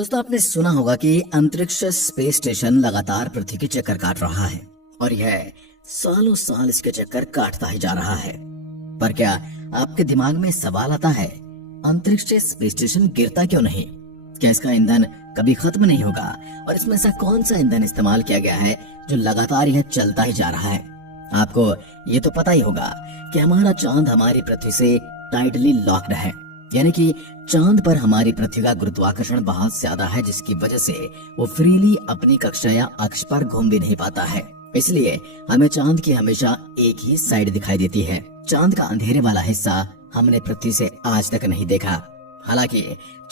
दोस्तों, आपने सुना होगा कि अंतरिक्ष स्पेस स्टेशन लगातार पृथ्वी के चक्कर काट रहा है और यह सालों साल इसके चक्कर काटता ही जा रहा है। पर क्या आपके दिमाग में सवाल आता है, अंतरिक्ष स्पेस स्टेशन गिरता क्यों नहीं? क्या इसका ईंधन कभी खत्म नहीं होगा? और इसमें ऐसा कौन सा ईंधन इस्तेमाल किया गया है जो लगातार यह चलता ही जा रहा है? आपको ये तो पता ही होगा कि हमारा चांद हमारी पृथ्वी से टाइटली लॉक्ड है, यानी कि चांद पर हमारी पृथ्वी का गुरुत्वाकर्षण बहुत ज्यादा है, जिसकी वजह से वो फ्रीली अपनी कक्षा या अक्ष पर घूम भी नहीं पाता है। इसलिए हमें चांद की हमेशा एक ही साइड दिखाई देती है। चांद का अंधेरे वाला हिस्सा हमने पृथ्वी से आज तक नहीं देखा। हालांकि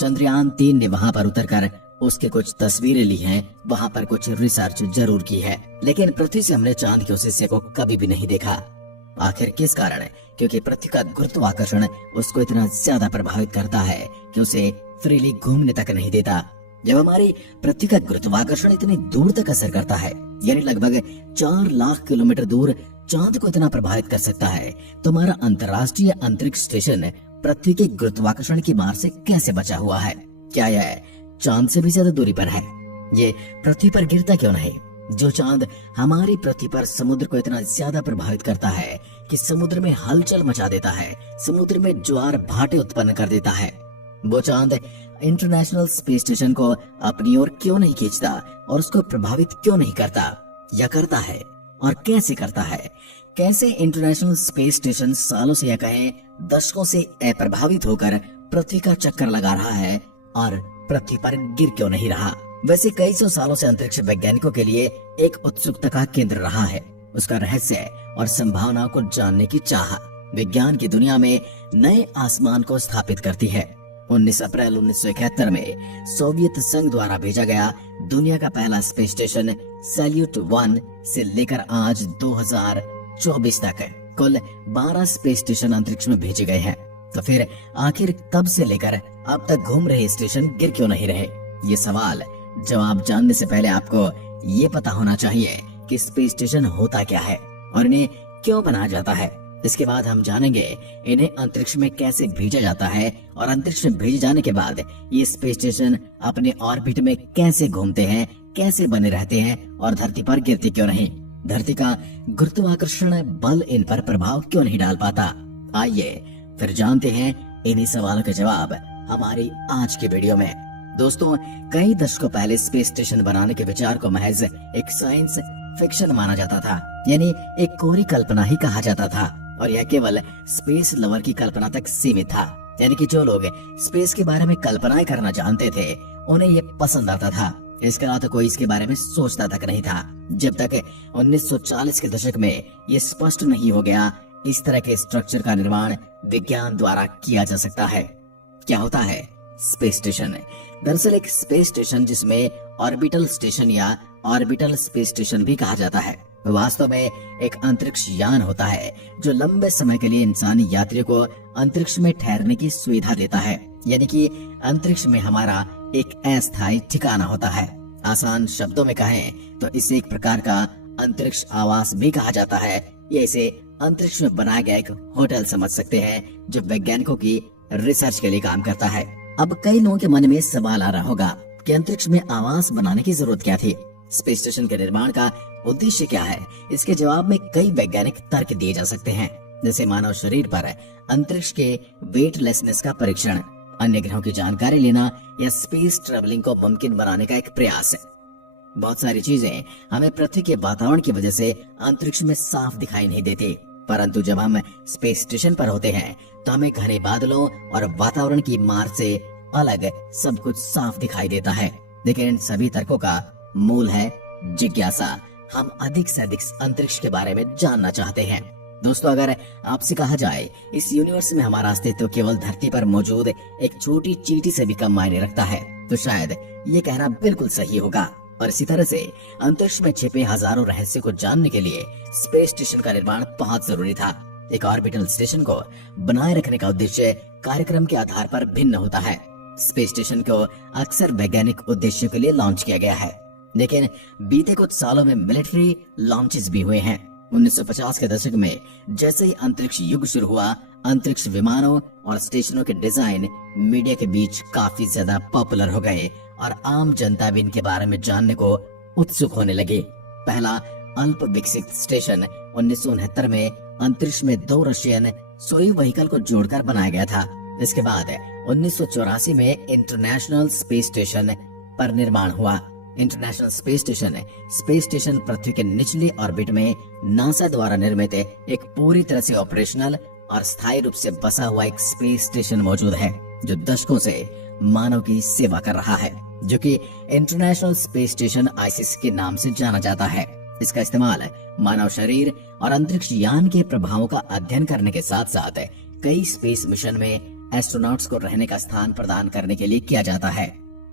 चंद्रयान 3 ने वहां पर उतरकर उसके कुछ तस्वीरें ली हैं, वहां पर कुछ रिसर्च जरूर की है, लेकिन पृथ्वी से हमने चांद के उस हिस्से को कभी भी नहीं देखा। आखिर किस कारण? क्योंकि पृथ्वी का गुरुत्वाकर्षण उसको इतना ज्यादा प्रभावित करता है कि उसे फ्रीली घूमने तक नहीं देता। जब हमारी पृथ्वी का गुरुत्वाकर्षण इतनी दूर तक असर करता है, यानी लगभग 4 लाख किलोमीटर दूर चांद को इतना प्रभावित कर सकता है, तो हमारा अंतर्राष्ट्रीय अंतरिक्ष स्टेशन पृथ्वी के गुरुत्वाकर्षण की मार से कैसे बचा हुआ है? क्या यह चांद से भी ज्यादा दूरी पर है? ये पृथ्वी पर गिरता क्यों नहीं? जो चांद हमारी पृथ्वी पर समुद्र को इतना ज्यादा प्रभावित करता है कि समुद्र में हलचल मचा देता है, समुद्र में ज्वार भाटे उत्पन्न कर देता है, वो चांद इंटरनेशनल स्पेस स्टेशन को अपनी ओर क्यों नहीं खींचता और उसको प्रभावित क्यों नहीं करता? या करता है और कैसे करता है? कैसे इंटरनेशनल स्पेस स्टेशन सालों से या कहें दशकों से अप्रभावित होकर पृथ्वी का चक्कर लगा रहा है और पृथ्वी पर गिर क्यों नहीं रहा? वैसे कई सौ सालों से अंतरिक्ष वैज्ञानिकों के लिए एक उत्सुकता का केंद्र रहा है। उसका रहस्य और संभावनाओं को जानने की चाह विज्ञान की दुनिया में नए आसमान को स्थापित करती है। 19 अप्रैल 1971 में सोवियत संघ द्वारा भेजा गया दुनिया का पहला स्पेस स्टेशन सैल्यूट 1 से लेकर आज 2024 तक कुल 12 स्पेस स्टेशन अंतरिक्ष में भेजे गए हैं। तो फिर आखिर तब से लेकर अब तक घूम रहे स्टेशन गिर क्यों नहीं रहे? ये सवाल जवाब जानने से पहले आपको ये पता होना चाहिए कि स्पेस स्टेशन होता क्या है और इन्हें क्यों बनाया जाता है। इसके बाद हम जानेंगे इन्हें अंतरिक्ष में कैसे भेजा जाता है और अंतरिक्ष में भेजे जाने के बाद ये स्पेस स्टेशन अपने ऑर्बिट में कैसे घूमते हैं, कैसे बने रहते हैं और धरती पर गिरते क्यों नहीं। धरती का गुरुत्वाकर्षण बल इन पर प्रभाव क्यों नहीं डाल पाता? आइए फिर जानते हैं इन्हीं सवालों के जवाब हमारी आज की वीडियो में। दोस्तों, कई दशकों पहले स्पेस स्टेशन बनाने के विचार को महज एक साइंस फिक्शन माना जाता था, यानी एक कोरी कल्पना ही कहा जाता था और यह केवल स्पेस लवर की कल्पना तक सीमित था। यानी कि जो लोग स्पेस के बारे में कल्पनाएं करना जानते थे उन्हें ये पसंद आता था। इसके अलावा तो कोई इसके बारे में सोचता तक नहीं था, जब तक 1940 के दशक में ये स्पष्ट नहीं हो गया इस तरह के स्ट्रक्चर का निर्माण विज्ञान द्वारा किया जा सकता है। क्या होता है स्पेस स्टेशन? दरअसल एक स्पेस स्टेशन, जिसमें ऑर्बिटल स्टेशन या ऑर्बिटल स्पेस स्टेशन भी कहा जाता है, वास्तव में एक अंतरिक्ष यान होता है जो लंबे समय के लिए इंसानी यात्रियों को अंतरिक्ष में ठहरने की सुविधा देता है। यानी कि अंतरिक्ष में हमारा एक अस्थायी ठिकाना होता है। आसान शब्दों में कहें तो इसे एक प्रकार का अंतरिक्ष आवास भी कहा जाता है, या इसे अंतरिक्ष में बनाया गया एक होटल समझ सकते हैं जो वैज्ञानिकों की रिसर्च के लिए काम करता है। अब कई लोगों के मन में सवाल आ रहा होगा कि अंतरिक्ष में आवास बनाने की जरूरत क्या थी? स्पेस स्टेशन के निर्माण का उद्देश्य क्या है? इसके जवाब में कई वैज्ञानिक तर्क दिए जा सकते हैं, जैसे मानव शरीर पर अंतरिक्ष के वेटलेसनेस का परीक्षण, अन्य ग्रहों की जानकारी लेना या स्पेस ट्रेवलिंग को मुमकिन बनाने का एक प्रयास। बहुत सारी चीजें हमें पृथ्वी के वातावरण की वजह से अंतरिक्ष में साफ दिखाई नहीं देती, परंतु जब हम स्पेस स्टेशन पर होते हैं तो हमें घने बादलों और वातावरण की मार से अलग सब कुछ साफ दिखाई देता है। लेकिन इन सभी तर्कों का मूल है जिज्ञासा। हम अधिक से अधिक अंतरिक्ष के बारे में जानना चाहते हैं। दोस्तों, अगर आपसे कहा जाए इस यूनिवर्स में हमारा अस्तित्व केवल धरती पर मौजूद एक छोटी चींटी से भी कम मायने रखता है, तो शायद ये कहना बिल्कुल सही होगा। और इसी तरह से अंतरिक्ष में छिपे हजारों रहस्य को जानने के लिए स्पेस स्टेशन का निर्माण बहुत जरूरी था। एक ऑर्बिटल स्टेशन को बनाए रखने का उद्देश्य कार्यक्रम के आधार पर भिन्न होता है। स्पेस स्टेशन को अक्सर वैज्ञानिक उद्देश्यों के लिए लॉन्च किया गया है, लेकिन बीते कुछ सालों में मिलिट्री लॉन्चेस भी हुए हैं। 1950 के दशक में जैसे ही अंतरिक्ष युग शुरू हुआ, अंतरिक्ष विमानों और स्टेशनों के डिजाइन मीडिया के बीच काफी ज्यादा पॉपुलर हो गए और आम जनता भी इनके बारे में जानने को उत्सुक होने लगी। पहला अल्प विकसित स्टेशन 1969 में अंतरिक्ष में 2 रशियन सोयूज व्हीकल को जोड़कर बनाया गया था। इसके बाद 1984 में इंटरनेशनल स्पेस स्टेशन पर निर्माण हुआ। इंटरनेशनल स्पेस स्टेशन पृथ्वी के निचले ऑर्बिट में नासा द्वारा निर्मित एक पूरी तरह से ऑपरेशनल और स्थायी रूप से बसा हुआ एक स्पेस स्टेशन मौजूद है, जो दशकों से मानव की सेवा कर रहा है, जो कि इंटरनेशनल स्पेस स्टेशन आईएसएस के नाम से जाना जाता है। इसका इस्तेमाल मानव शरीर और अंतरिक्ष यान के प्रभावों का अध्ययन करने के साथ साथ कई स्पेस मिशन में एस्ट्रोनॉट्स को रहने का स्थान प्रदान करने के लिए किया जाता है।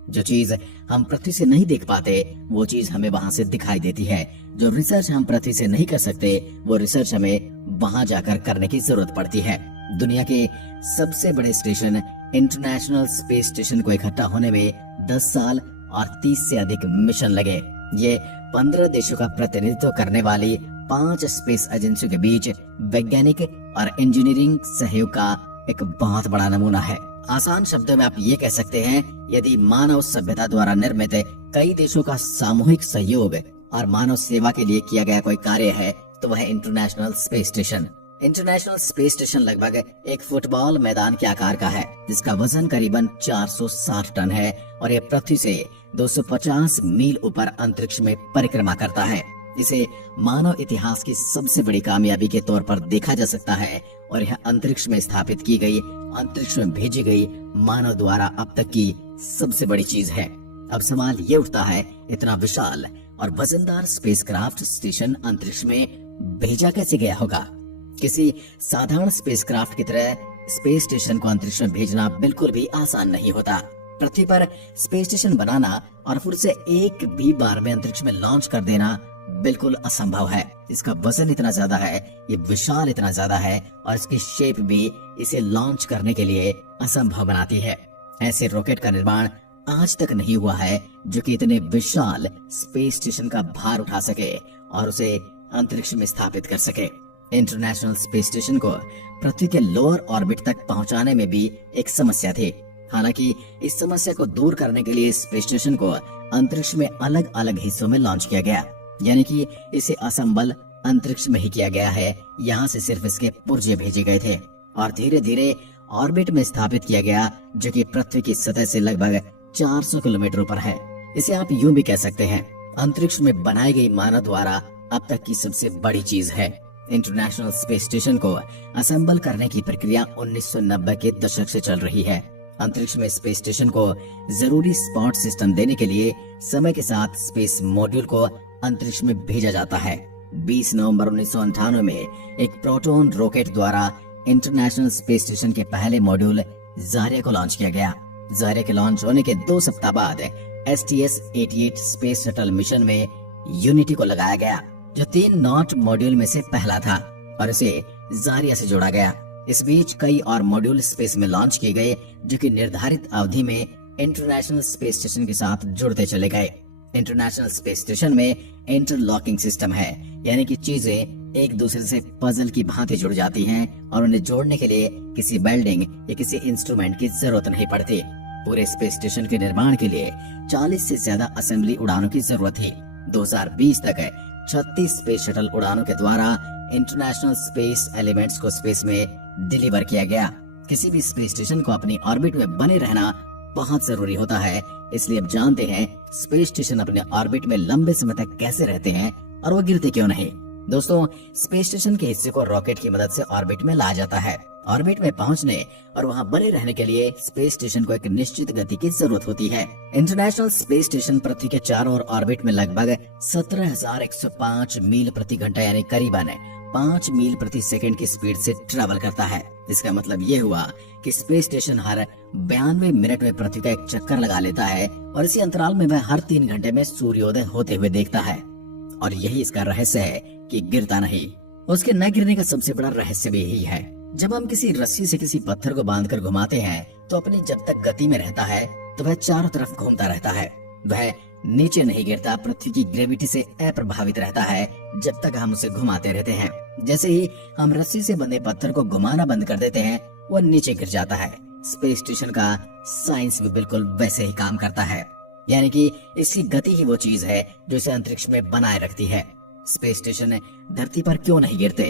जो चीज हम पृथ्वी से नहीं देख पाते, वो चीज हमें वहां से दिखाई देती है। जो रिसर्च हम पृथ्वी से नहीं कर सकते, वो रिसर्च हमें वहां जाकर करने की जरूरत पड़ती है। दुनिया के सबसे बड़े स्टेशन इंटरनेशनल स्पेस स्टेशन को इकट्ठा होने में 10 साल और 30 से अधिक मिशन लगे। ये 15 देशों का प्रतिनिधित्व करने वाली 5 स्पेस एजेंसियों के बीच वैज्ञानिक और इंजीनियरिंग सहयोग का एक बहुत बड़ा नमूना है। आसान शब्दों में आप ये कह सकते हैं, यदि मानव सभ्यता द्वारा निर्मित कई देशों का सामूहिक सहयोग और मानव सेवा के लिए किया गया कोई कार्य है, तो वह international space station. International space station लगभग एक फुटबॉल मैदान के आकार का है, जिसका वजन करीबन 460 टन है और यह पृथ्वी से 250 मील ऊपर अंतरिक्ष में परिक्रमा करता है। इसे मानव इतिहास की सबसे बड़ी कामयाबी के तौर पर देखा जा सकता है और यह अंतरिक्ष में स्थापित की गई, अंतरिक्ष में भेजी गई मानव द्वारा अब तक की सबसे बड़ी चीज है। अब सवाल ये उठता है, इतना विशाल और वजनदार स्पेसक्राफ्ट स्टेशन अंतरिक्ष में भेजा कैसे गया होगा? किसी साधारण स्पेसक्राफ्ट की तरह स्पेस स्टेशन को अंतरिक्ष में भेजना बिल्कुल भी आसान नहीं होता। पृथ्वी पर स्पेस स्टेशन बनाना और फिर उसे एक भी बार में अंतरिक्ष में लॉन्च कर देना बिल्कुल असंभव है। इसका वजन इतना ज्यादा है, ये विशाल इतना ज्यादा है और इसकी शेप भी इसे लॉन्च करने के लिए असंभव बनाती है। ऐसे रॉकेट का निर्माण आज तक नहीं हुआ है जो कि इतने विशाल स्पेस स्टेशन का भार उठा सके और उसे अंतरिक्ष में स्थापित कर सके। इंटरनेशनल स्पेस स्टेशन को पृथ्वी के लोअर ऑर्बिट तक पहुंचाने में भी एक समस्या थी। हालांकि इस समस्या को दूर करने के लिए स्पेस स्टेशन को अंतरिक्ष में अलग अलग हिस्सों में लॉन्च किया गया, यानी कि इसे असंबल अंतरिक्ष में ही किया गया है। यहाँ से सिर्फ इसके पुर्जे भेजे गए थे और धीरे धीरे ऑर्बिट में स्थापित किया गया, जो कि पृथ्वी की सतह से लगभग 400 किलोमीटर ऊपर है। इसे आप यूं भी कह सकते हैं, अंतरिक्ष में बनाई गई मानव द्वारा अब तक की सबसे बड़ी चीज है। इंटरनेशनल स्पेस स्टेशन को असेंबल करने की प्रक्रिया 1990 के दशक से चल रही है। अंतरिक्ष में स्पेस स्टेशन को जरूरी स्पॉट सिस्टम देने के लिए समय के साथ स्पेस मॉड्यूल को अंतरिक्ष में भेजा जाता है। 20 नवंबर 1998 में एक प्रोटॉन रॉकेट द्वारा इंटरनेशनल स्पेस स्टेशन के पहले मॉड्यूल ज़ारिया को लॉन्च किया गया। ज़ारिया के लॉन्च होने के 2 सप्ताह बाद STS-88 स्पेस शटल मिशन में यूनिटी को लगाया गया, जो 3 नॉट मॉड्यूल में से पहला था और इसे ज़ारिया से जोड़ा गया। इस बीच कई और मॉड्यूल स्पेस में लॉन्च किए गए, जो कि निर्धारित अवधि में इंटरनेशनल स्पेस स्टेशन के साथ जुड़ते चले गए। इंटरनेशनल स्पेस स्टेशन में इंटरलॉकिंग सिस्टम है, यानी कि चीजें एक दूसरे से पजल की भांति जुड़ जाती हैं और उन्हें जोड़ने के लिए किसी वेल्डिंग या किसी इंस्ट्रूमेंट की जरूरत नहीं पड़ती। पूरे स्पेस स्टेशन के निर्माण के लिए 40 से ज्यादा असेंबली उड़ानों की जरूरत थी। 2020 तक 36 स्पेस शटल उड़ानों के द्वारा इंटरनेशनल स्पेस एलिमेंट्स को स्पेस में डिलीवर किया गया। किसी भी स्पेस स्टेशन को अपनी ऑर्बिट में बने रहना बहुत जरूरी होता है, इसलिए अब जानते हैं स्पेस स्टेशन अपने ऑर्बिट में लंबे समय तक कैसे रहते हैं और वो गिरते क्यों नहीं। दोस्तों, स्पेस स्टेशन के हिस्से को रॉकेट की मदद से ऑर्बिट में लाया जाता है। ऑर्बिट में पहुंचने और वहां बने रहने के लिए स्पेस स्टेशन को एक निश्चित गति की जरूरत होती है। इंटरनेशनल स्पेस स्टेशन पृथ्वी के चारों ओर ऑर्बिट में लगभग 17,105 मील प्रति घंटा यानी करीबन 5 मील प्रति सेकंड की स्पीड से ट्रेवल करता है। इसका मतलब ये हुआ कि स्पेस स्टेशन हर 92 मिनट में पृथ्वी का एक चक्कर लगा लेता है और इसी अंतराल में वह हर 3 घंटे में सूर्योदय होते हुए देखता है। और यही इसका रहस्य है कि गिरता नहीं। उसके न गिरने का सबसे बड़ा रहस्य भी यही है। जब हम किसी रस्सी से किसी पत्थर को बांधकर घुमाते हैं तो अपनी जब तक गति में रहता है तो वह चारों तरफ घूमता रहता है। वह नीचे नहीं गिरता, पृथ्वी की ग्रेविटी से अप्रभावित रहता है जब तक हम उसे घुमाते रहते हैं। जैसे ही हम रस्सी से बंधे पत्थर को घुमाना बंद कर देते हैं, वह नीचे गिर जाता है। स्पेस स्टेशन का साइंस भी बिल्कुल वैसे ही काम करता है। यानी कि इसकी गति ही वो चीज है जो इसे अंतरिक्ष में बनाए रखती है। स्पेस स्टेशन धरती पर क्यों नहीं गिरते,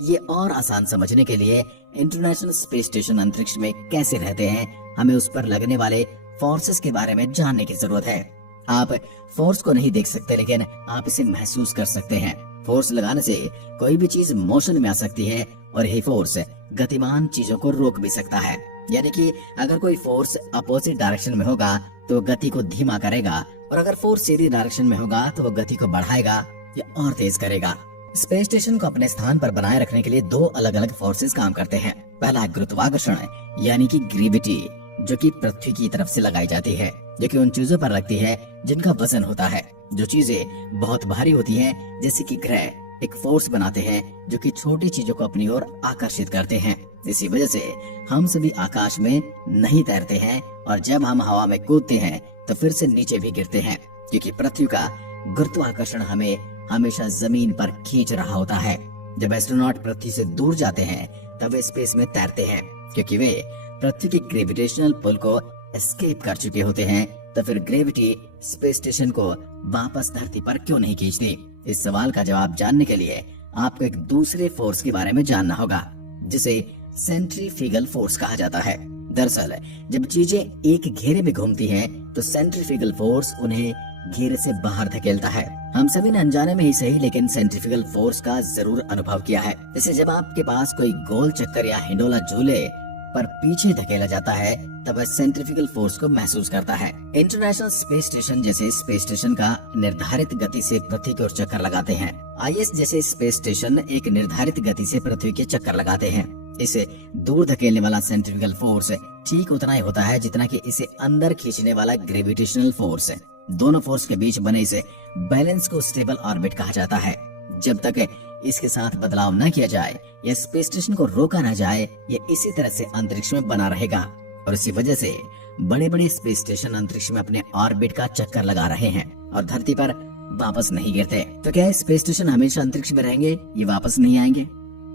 ये और आसान समझने के लिए इंटरनेशनल स्पेस स्टेशन अंतरिक्ष में कैसे रहते हैं, हमें उस पर लगने वाले फोर्सेस के बारे में जानने की जरूरत है। आप फोर्स को नहीं देख सकते, लेकिन आप इसे महसूस कर सकते हैं। फोर्स लगाने से कोई भी चीज मोशन में आ सकती है और यही फोर्स गतिमान चीजों को रोक भी सकता है। यानी कि अगर कोई फोर्स अपोजिट डायरेक्शन में होगा तो गति को धीमा करेगा, और अगर फोर्स सीधी डायरेक्शन में होगा तो वो गति को बढ़ाएगा या और तेज करेगा। स्पेस स्टेशन को अपने स्थान पर बनाए रखने के लिए दो अलग अलग फोर्सेस काम करते हैं। पहला है गुरुत्वाकर्षण यानी कि ग्रेविटी, जो कि पृथ्वी की तरफ से लगाई जाती है, जो कि उन चीजों पर लगती है जिनका वजन होता है। जो चीजें बहुत भारी होती हैं, जैसे कि ग्रह, एक फोर्स बनाते हैं जो कि छोटी चीजों को अपनी ओर आकर्षित करते हैं। इसी वजह से हम सभी आकाश में नहीं तैरते हैं, और जब हम हवा में कूदते हैं तो फिर से नीचे भी गिरते हैं, क्योंकि पृथ्वी का गुरुत्वाकर्षण हमें हमेशा जमीन पर खींच रहा होता है। जब एस्ट्रोनॉट पृथ्वी से दूर जाते हैं तब वे स्पेस में तैरते हैं, क्योंकि वे पृथ्वी के ग्रेविटेशनल पुल को एस्केप कर चुके होते हैं। तो फिर ग्रेविटी स्पेस स्टेशन को वापस धरती पर क्यों नहीं खींचती? इस सवाल का जवाब जानने के लिए आपको एक दूसरे फोर्स के बारे में जानना होगा, जिसे सेंट्रीफ्यूगल फोर्स कहा जाता है। दरअसल जब चीजें एक घेरे में घूमती हैं, तो सेंट्रीफ्यूगल फोर्स उन्हें घेरे से बाहर धकेलता है। हम सभी ने अनजाने में ही सही, लेकिन सेंट्रीफ्यूगल फोर्स का जरूर अनुभव किया है। जैसे जब आपके पास कोई गोल चक्कर या हिंडोला झूले पर पीछे धकेला जाता है, तब वह सेंट्रीफ्यूगल फोर्स को महसूस करता है। इंटरनेशनल स्पेस स्टेशन जैसे स्पेस स्टेशन का निर्धारित गति से पृथ्वी की ओर चक्कर लगाते हैं। IS जैसे स्पेस स्टेशन एक निर्धारित गति से पृथ्वी के चक्कर लगाते हैं। इसे दूर धकेलने वाला सेंट्रीफ्यूगल फोर्स ठीक उतना ही होता है जितना कि इसे अंदर खींचने वाला ग्रेविटेशनल फोर्स है। दोनों फोर्स के बीच बने इसे बैलेंस को स्टेबल ऑर्बिट कहा जाता है। जब तक इसके साथ बदलाव न किया जाए या स्पेस स्टेशन को रोका न जाए, ये इसी तरह से अंतरिक्ष में बना रहेगा, और इसी वजह से बड़े बड़े स्पेस स्टेशन अंतरिक्ष में अपने ऑर्बिट का चक्कर लगा रहे हैं और धरती पर वापस नहीं गिरते। तो क्या स्पेस स्टेशन हमेशा अंतरिक्ष में रहेंगे, ये वापस नहीं आएंगे?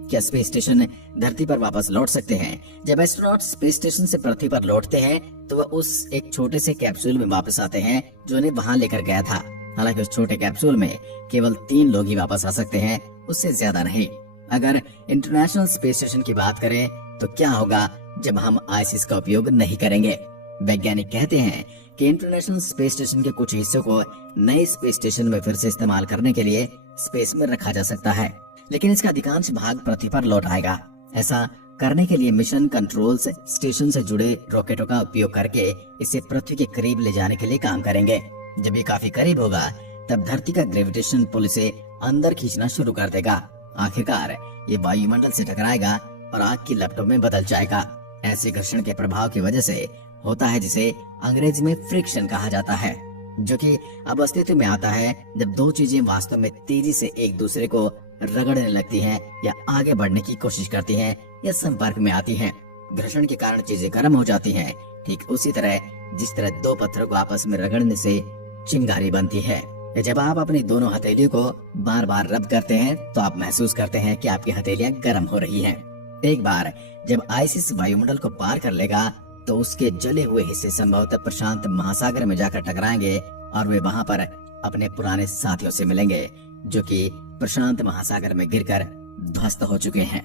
क्या स्पेस स्टेशन धरती पर वापस लौट सकते हैं? जब एस्ट्रोनॉट स्पेस स्टेशन से पृथ्वी पर लौटते हैं तो वह उस एक छोटे से कैप्सूल में वापस आते हैं जो उन्हें वहां लेकर गया था। हालांकि उस छोटे कैप्सूल में केवल 3 लोग ही वापस आ सकते हैं, उससे ज्यादा नहीं। अगर इंटरनेशनल स्पेस स्टेशन की बात करें तो क्या होगा जब हम ISS का उपयोग नहीं करेंगे? वैज्ञानिक कहते हैं कि इंटरनेशनल स्पेस स्टेशन के कुछ हिस्सों को नए स्पेस स्टेशन में फिर से इस्तेमाल करने के लिए स्पेस में रखा जा सकता है, लेकिन इसका अधिकांश भाग पृथ्वी पर लौट आएगा। ऐसा करने के लिए मिशन कंट्रोल्स स्टेशन से जुड़े रॉकेटों का उपयोग करके इसे पृथ्वी के करीब ले जाने के लिए काम करेंगे। जब ये काफी करीब होगा तब धरती का ग्रेविटेशन पुल इसे अंदर खींचना शुरू कर देगा। आखिरकार ये वायुमंडल से टकराएगा और आग की लपटों में बदल जाएगा। ऐसे घर्षण के प्रभाव की वजह से होता है जिसे अंग्रेजी में फ्रिक्शन कहा जाता है, जो कि अब अस्तित्व में आता है जब दो चीजें वास्तव में तेजी से एक दूसरे को रगड़ने लगती हैं या आगे बढ़ने की कोशिश करती हैं या संपर्क में आती हैं। घर्षण के कारण चीजें गर्म हो जाती हैं, ठीक उसी तरह जिस तरह दो पत्थरों को आपस में रगड़ने से चिंगारी बनती है। जब आप अपनी दोनों हथेलियों को बार बार रब करते हैं तो आप महसूस करते हैं कि आपकी हथेलियां गर्म हो रही हैं। एक बार जब ISS वायुमंडल को पार कर लेगा तो उसके जले हुए हिस्से संभवतः प्रशांत महासागर में जाकर टकराएंगे और वे वहां पर अपने पुराने साथियों से मिलेंगे जो कि प्रशांत महासागर में गिरकर ध्वस्त हो चुके हैं।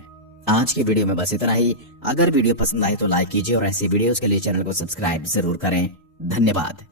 आज की वीडियो में बस इतना ही। अगर वीडियो पसंद आए तो लाइक कीजिए और ऐसी वीडियोस के लिए चैनल को सब्सक्राइब जरूर करें। धन्यवाद।